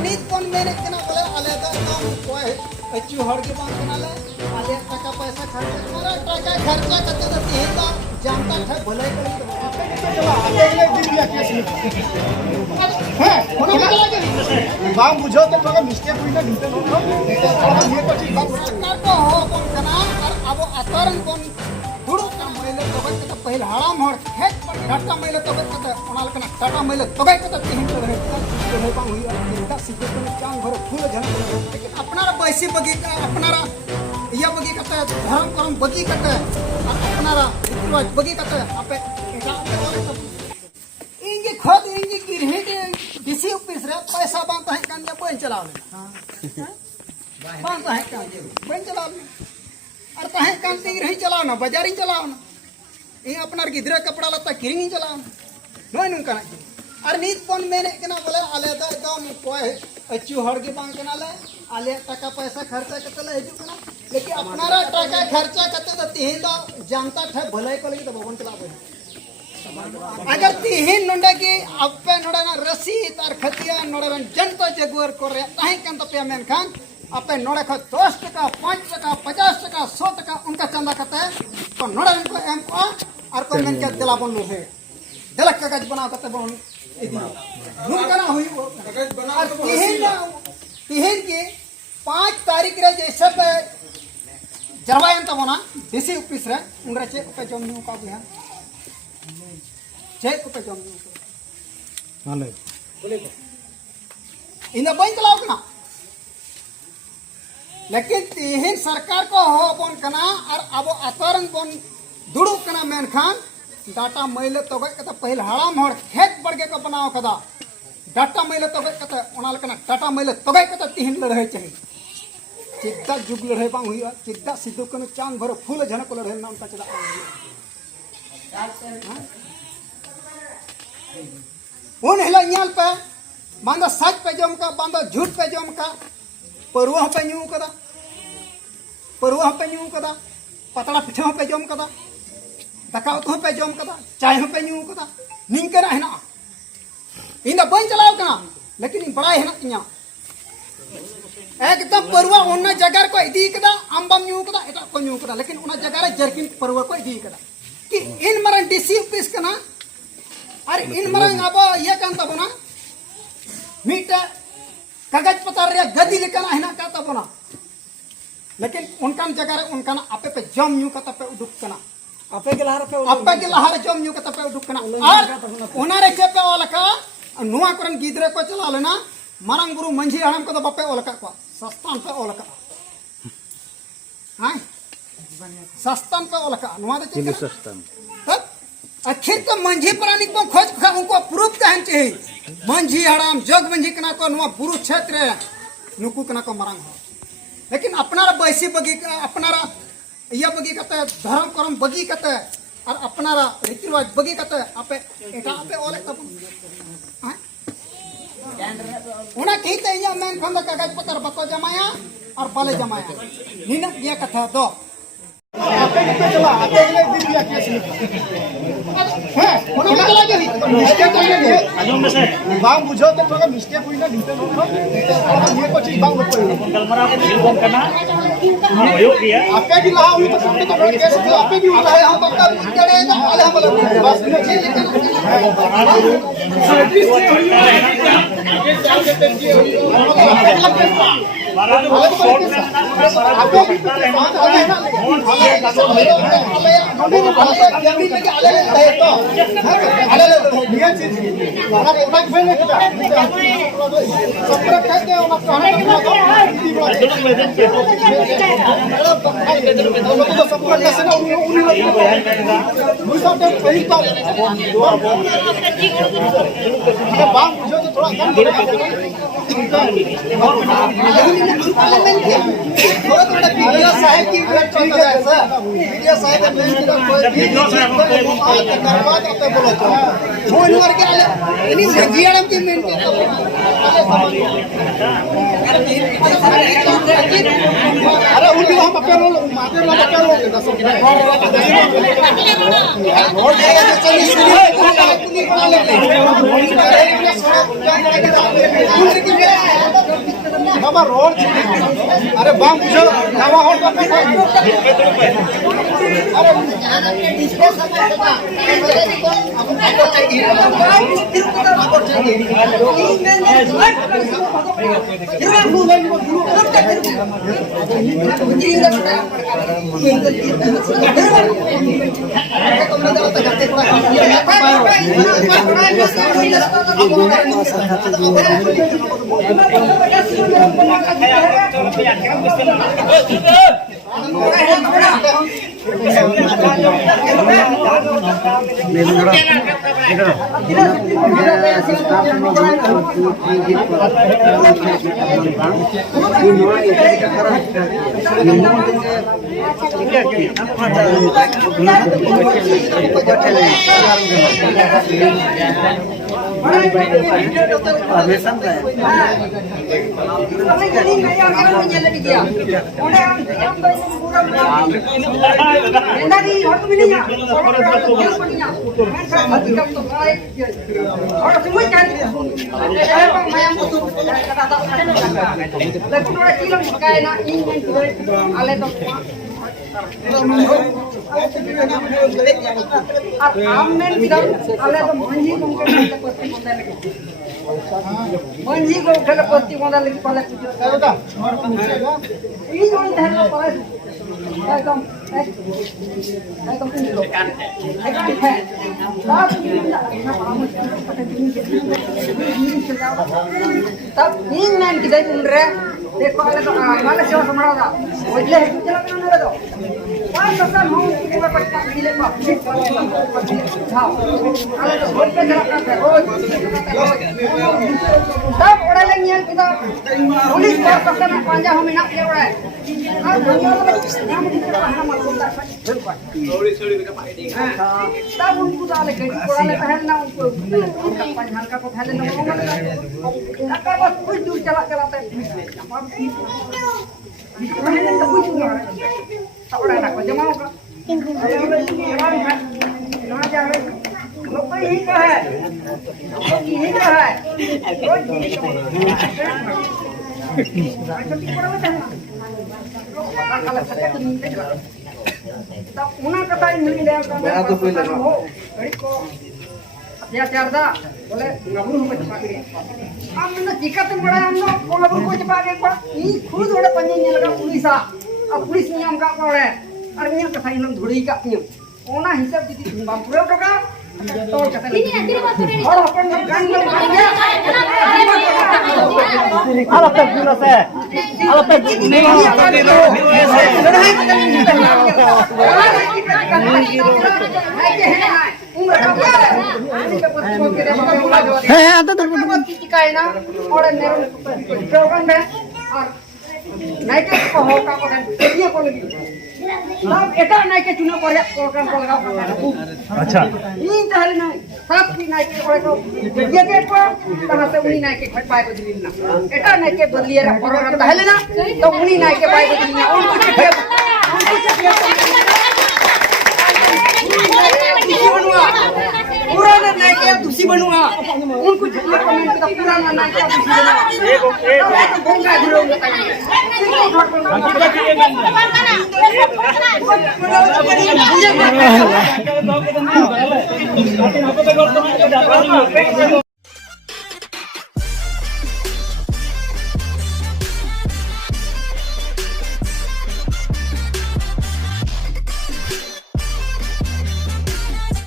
ᱱᱤᱛ ᱵᱚᱱ ᱢᱮᱱᱮᱫ ᱠᱟᱱᱟ ᱵᱚᱞᱮ ᱟᱞᱮ ᱫᱚ ᱮᱠᱫᱚᱢ ᱚᱠᱚᱭ ᱟᱹᱪᱩ ᱦᱚᱲ ᱜᱮ ᱵᱟᱝ ᱠᱟᱱᱟᱞᱮ ᱟᱞᱮ ᱴᱟᱠᱟ ᱯᱚᱭᱥᱟ खर्चा हमारा टाका खर्चा करते तो तीन तो जनता ठग भलाई करेंगे तो चला आगे ले दिन लिया केस है बाम बुझो तो थोड़ा मिस्टेक हुई ना ढूंढते नो ये कुछ बात सरकार को हो कौन करना और अब आतरन कौन थोड़ा काम मैले तो भाई तो पहले हराम हर हेक पर घाटा मैले तो भाई तो ओनाल कना टाटा मैले तो भाई तो तीन तो रहे तो बांग हुई चिंता सीधे तो चांग भर फूल जन लेकिन अपना बैसी बगी अपना या बगी करते धर्म करम बगी करते अपना रिवाज बगी करते आपे इंगे खुद इंगे गिरही के डीसी ऑफिस रे पैसा बांध है कान या बन चलाव ले बांध है कान बन चलाव ले और तहे कान ते रही चलाव ना बाजारी चलाव ना ई अपना गिदरा कपड़ा लता किरिंग चलाव नोय नुन कना और नीत बन मेने कना बोले आले द एकदम कोई अचू हड़ के बांग कना ले आले टाका पैसा खर्चा करते ले हिजु कना लेकिन अपनारा टाका खर्चा करते तो तीन दो जनता ठग भलाई को लगी तो भवन चला अगर तीन नोंडे की अपे नोडा ना रसीद और खतिया नोडा जनता जगवर करे ताही कान तो पे मेन खान अपे नोडे ख 10 टका 5 टका 50 टका 100 टका उनका चंदा करते तो नोडा को एम को और को मेन के दिला बन लो है दलक कागज बना करते बन रूम कना हुई वो कागज बना तीन की 5 तारीख रे जैसे जरवायन तबना डीसी ऑफिस रे उंगरा चेक पे जम नु का बिहार चेक पे जम नु हाले बोले इन बैंक लाओ ना लेकिन तीन सरकार को हो बन कना और अब आतरन बन दुड़ू कना मेन खान डाटा मैले तोगे कता पहले हराम हर खेत बड़गे को बनाओ कदा डाटा मैले तोगे कता ओनाल कना डाटा मैले तोगे कता तीन लड़ाई चाहिए चिद्दा जुग लड़ाई बांग हुई चिद्दा सिद्धू कनु चांद भर फूल झनक लड़ाई नाम का चला उन हिला याल पे बांदा सच पे जम का बांदा झूठ पे जम का परवा पे न्यू कदा पतला पिठा पे जम कदा दका तो पे जम कदा चाय पे न्यू कदा निंकर है ना इन बन चलाओ कना लेकिन बड़ा है ना इया एकदम परवा उन जगह को इदी कदा आंबम न्यू कदा एटा को न्यू कदा लेकिन उन जगह रे जरकिन परवा को इदी कदा कि इन मरन डीसी ऑफिस कना अरे इन मरन अब ये कान तबना मीटा कागज पत्र रे गदी लेकना है ना का तबना लेकिन उनकान जगह रे उनकान आपे पे जम न्यू कता पे उडुक कना आपे के लहार जम न्यू कता पे उडुक कना और ओना रे के पे ओलका नुआ करन गिदरे को चला लेना मारंग गुरु मंझी हड़म को बापे ओलका को सस्तान पे ओलका हां सस्तान पे ओलका नुआ दे के सस्तान आखिर तो मंझी प्राणी को खोज उनको प्रूफ कहन चाहिए मंझी हड़म जग मंझी कना को नुआ बुरु क्षेत्र नुकु कना को मारंग लेकिन अपनारा बैसी बगी अपनारा या बगी कते धर्म करम बगी कते और अपनारा रीति रिवाज बगी कते आपे एटा आपे ओले तब उना कहिते इया मेन खंद कागज पत्र बको जमाया और बाले जमाया निना ये कथा दो आपे के चला आपे के दिन लिया केस है उना चला के मिस्टेक हुई ना आजम में से बाम बुझो तो थोड़ा मिस्टेक हुई ना ढूंढते नो ये कुछ बाम को गलमरा को बिल्कुल करना हम भयो किया आपे की लहा हुई तो सामने तो केस आपे की हुआ है हम बक्का करे ना वाले हम बस मीडिया साहब की मीडिया साहब की अरे उल्टी हम पप्पे लो माते लो पप्पे लो वोट देगा तो चलिए कुली बना लेते हैं बाबा रोड अरे बाम पूछो नवा होट अरे इसको समझता आपको चाहिए मंजी को उठे पस्ती बंदा लगी पाले ई जोन धर पाले एकदम एकदम तब इन नाइन की दई उनरे देखो वाले सेवा समाड़ा वजले चला करने दो पांच साल हम पूरा पट्टा दिले को हां आले तो बहुत पे चला करते रोज तब ओड़ा लगी है कि पुलिस को पकड़ में पांजा हम ना के ओड़ा और हम हम बोलता थोड़ी थोड़ी का पार्टी तब उनको डाले के कोड़ाले पहन ना उनको पांच हल्का को पहले ना लगा बस कुछ दूर चला चलाते तो कुछ नहीं थोड़ा ना को जमा होगा ना जा रहे लोग तो यही का है यही का है तब उन्हें कथा ही मिल गया तो कोई लगा अत्याचार दा बोले नबरू हम चपा के हमने चिकत बड़ा हम लोग कोलबरू को चपा के को ई खुद ओडे पंजे ने लगा पुलिस अब पुलिस नियम का पड़े और नियम कथा हम धुड़ी का नियम ओना हिसाब दी बाम पूरा टका तो कथा नहीं और अपन गन में भाग गया अब तक पूरा से अब तक है आता तो चिकाए ना और नेरो प्रोग्राम है और नाइट को हो का को ये को लगी सब एटा नाइट के चुनाव पर प्रोग्राम को लगा अच्छा इन ताले ना सब की नाइट को तो ये के को कहां से उनी नाइट के पाए बदली ना एटा नाइट के बदली रे प्रोग्राम ताले ना तो उनी नाइट के पाए बदली ना पुराना नाइट के दूसरी बनूंगा उनको जितना कमेंट का पुराना नाइट का दूसरी बनूंगा